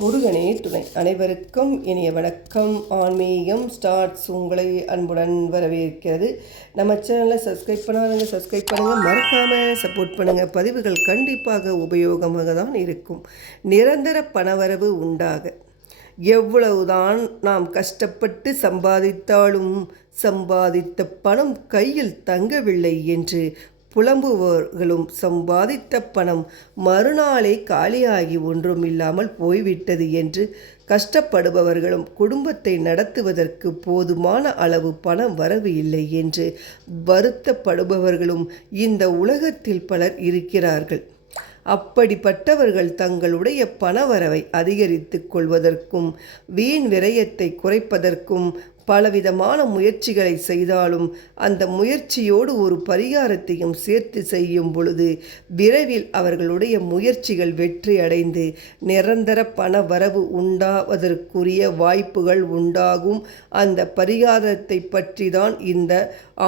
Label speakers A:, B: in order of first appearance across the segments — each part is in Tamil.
A: முருகனே துணை. அனைவருக்கும் இனிய வணக்கம். ஆன்மீகம் ஸ்டார்ட்ஸ் உங்களை அன்புடன் வரவேற்கிறது. நம்ம சேனலை சப்ஸ்கிரைப் பண்ணாதவங்க சப்ஸ்கிரைப் பண்ணுங்கள் மறக்காமல் சப்போர்ட் பண்ணுங்கள் பதிவுகள் கண்டிப்பாக உபயோகமாக தான் இருக்கும். நிரந்தர பணவரவு உண்டாக. எவ்வளவுதான் நாம் கஷ்டப்பட்டு சம்பாதித்தாலும் சம்பாதித்த பணம் கையில் தங்கவில்லை என்று புலம்புபவர்களும் சம்பாதித்த பணம் மறுநாளே காலியாகி ஒன்றும் இல்லாமல் போய்விட்டது என்று கஷ்டப்படுபவர்களும் குடும்பத்தை நடத்துவதற்கு போதுமான அளவு பணம் வரவு இல்லை என்று வருத்தப்படுபவர்களும் இந்த உலகத்தில் பலர் இருக்கிறார்கள். அப்படிப்பட்டவர்கள் தங்களுடைய பணவரவை அதிகரித்து கொள்வதற்கும் வீண் விரயத்தை குறைப்பதற்கும் பலவிதமான முயற்சிகளை செய்தாலும் அந்த முயற்சியோடு ஒரு பரிகாரத்தையும் சேர்த்து செய்யும் பொழுது விரைவில் அவர்களுடைய முயற்சிகள் வெற்றி அடைந்து நிரந்தர பண வரவு உண்டாவதற்குரிய வாய்ப்புகள் உண்டாகும். அந்த பரிகாரத்தை பற்றி தான் இந்த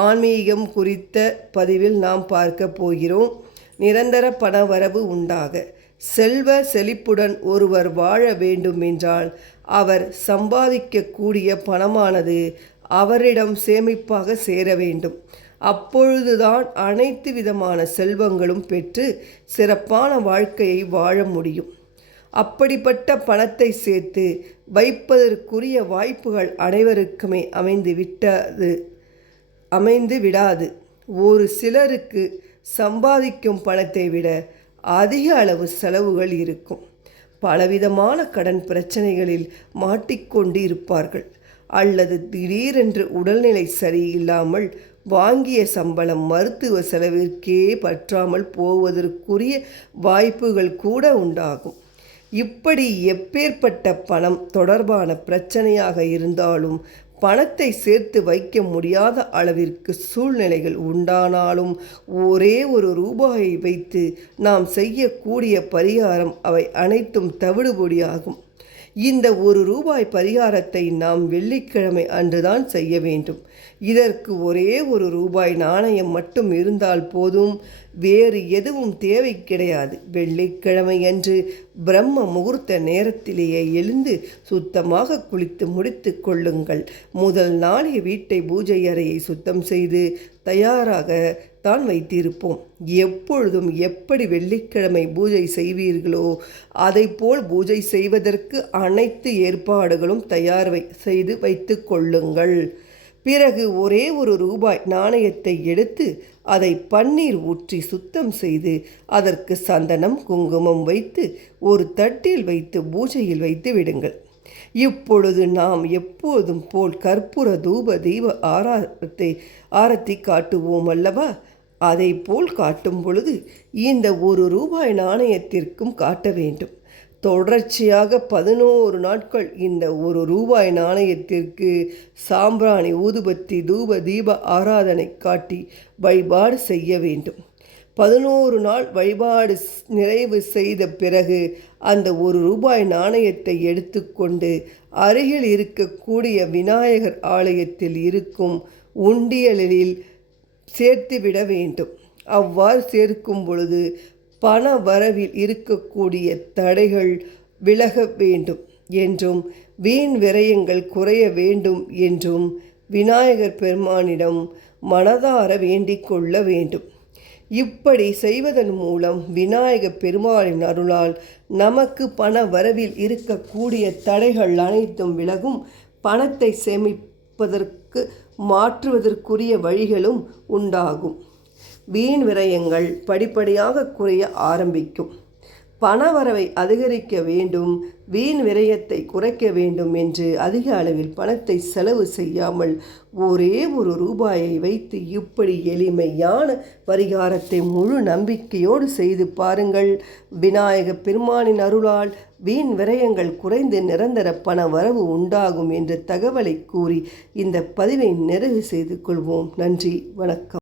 A: ஆன்மீகம் குறித்த பதிவில் நாம் பார்க்க போகிறோம். நிரந்தர பணவரவு உண்டாக. செல்வ செழிப்புடன் ஒருவர் வாழ வேண்டுமென்றால் அவர் சம்பாதிக்கக்கூடிய பணமானது அவரிடம் சேமிப்பாக சேர வேண்டும். அப்பொழுதுதான் அனைத்து விதமான செல்வங்களும் பெற்று சிறப்பான வாழ்க்கையை வாழ முடியும். அப்படிப்பட்ட பணத்தை சேர்த்து வைப்பதற்குரிய வாய்ப்புகள் அனைவருக்குமே அமைந்து விட்டது அமைந்து விடாது. ஒரு சிலருக்கு சம்பாதிக்கும் பணத்தை விட அதிக அளவு செலவுகள் இருக்கும். பலவிதமான கடன் பிரச்சனைகளில் மாட்டிக்கொண்டு இருப்பார்கள் அல்லது திடீரென்று உடல்நிலை சரியில்லாமல் வாங்கிய சம்பளம் மருத்துவ செலவிற்கே பற்றாமல் போவதற்குரிய வாய்ப்புகள் கூட உண்டாகும். இப்படி எப்பேற்பட்ட பணம் தொடர்பான பிரச்சனையாக இருந்தாலும் பணத்தை சேர்த்து வைக்க முடியாத அளவிற்கு சூழ்நிலைகள் உண்டானாலும் ஒரே ஒரு ரூபாயை வைத்து நாம் செய்யக்கூடிய பரிகாரம் அவை அனைத்தும் தவிடுபொடியாகும். இந்த ஒரு ரூபாய் பரிகாரத்தை நாம் வெள்ளிக்கிழமை அன்றுதான் செய்ய வேண்டும். இதற்கு ஒரே ஒரு ரூபாய் நாணயம் மட்டும் இருந்தால் போதும். வேறு எதுவும் தேவை கிடையாது. வெள்ளிக்கிழமை அன்று பிரம்ம முகூர்த்த நேரத்திலேயே எழுந்து சுத்தமாக குளித்து முடித்து கொள்ளுங்கள். முதல் நாளே வீட்டை பூஜை அறையை சுத்தம் செய்து தயாராக தான் வைத்திருப்போம். எப்பொழுதும் எப்படி வெள்ளிக்கிழமை பூஜை செய்வீர்களோ அதை போல் பூஜை செய்வதற்கு அனைத்து ஏற்பாடுகளும் தயார் வை செய்து வைத்து கொள்ளுங்கள். பிறகு ஒரே ஒரு ரூபாய் நாணயத்தை எடுத்து அதை பன்னீர் ஊற்றி சுத்தம் செய்து அதற்கு சந்தனம் குங்குமம் வைத்து ஒரு தட்டில் வைத்து பூஜையில் வைத்து விடுங்கள். இப்பொழுது நாம் எப்போதும் போல் கற்பூர தூப தீப ஆராரத்தை ஆரத்தி காட்டுவோம் அல்லவா? அதை போல் காட்டும் பொழுது இந்த ஒரு ரூபாய் நாணயத்திற்கும் காட்ட வேண்டும். தொடர்ச்சியாக பதினோரு நாட்கள் இந்த ஒரு ரூபாய் நாணயத்திற்கு சாம்பிராணி ஊதுபத்தி தூப தீப ஆராதனை காட்டி வழிபாடு செய்ய வேண்டும். பதினோரு நாள் வழிபாடு நிறைவு செய்த பிறகு அந்த ஒரு ரூபாய் நாணயத்தை எடுத்துக்கொண்டு அருகில் இருக்கக்கூடிய விநாயகர் ஆலயத்தில் இருக்கும் உண்டியலில் சேர்த்துவிட வேண்டும். அவ்வாறு சேர்க்கும் பொழுது பண வரவில் இருக்கக்கூடிய தடைகள் விலக வேண்டும் என்றும் வீண் விரயங்கள் குறைய வேண்டும் என்றும் விநாயகர் பெருமானிடம் மனதார வேண்டிக் கொள்ள வேண்டும். இப்படி செய்வதன் மூலம் விநாயக பெருமாளின் அருளால் நமக்கு பண வரவில் இருக்கக்கூடிய தடைகள் அனைத்தும் விலகும். பணத்தை சேமிப்பதற்கு மாற்றுவதற்குரிய வழிகளும் உண்டாகும். வீண் விரயங்கள் படிப்படியாக குறைய ஆரம்பிக்கும். பணவரவை அதிகரிக்க வேண்டும் வீண் விரயத்தை குறைக்க வேண்டும் என்று அதிக அளவில் பணத்தை செலவு செய்யாமல் ஒரே ஒரு ரூபாயை வைத்து இப்படி எளிமையான பரிகாரத்தை முழு நம்பிக்கையோடு செய்து பாருங்கள். விநாயக பெருமானின் அருளால் வீண் விரயங்கள் குறைந்து நிரந்தர பண வரவு உண்டாகும் என்ற தகவலை கூறி இந்த பதிவை நிறைவு செய்து கொள்வோம். நன்றி வணக்கம்.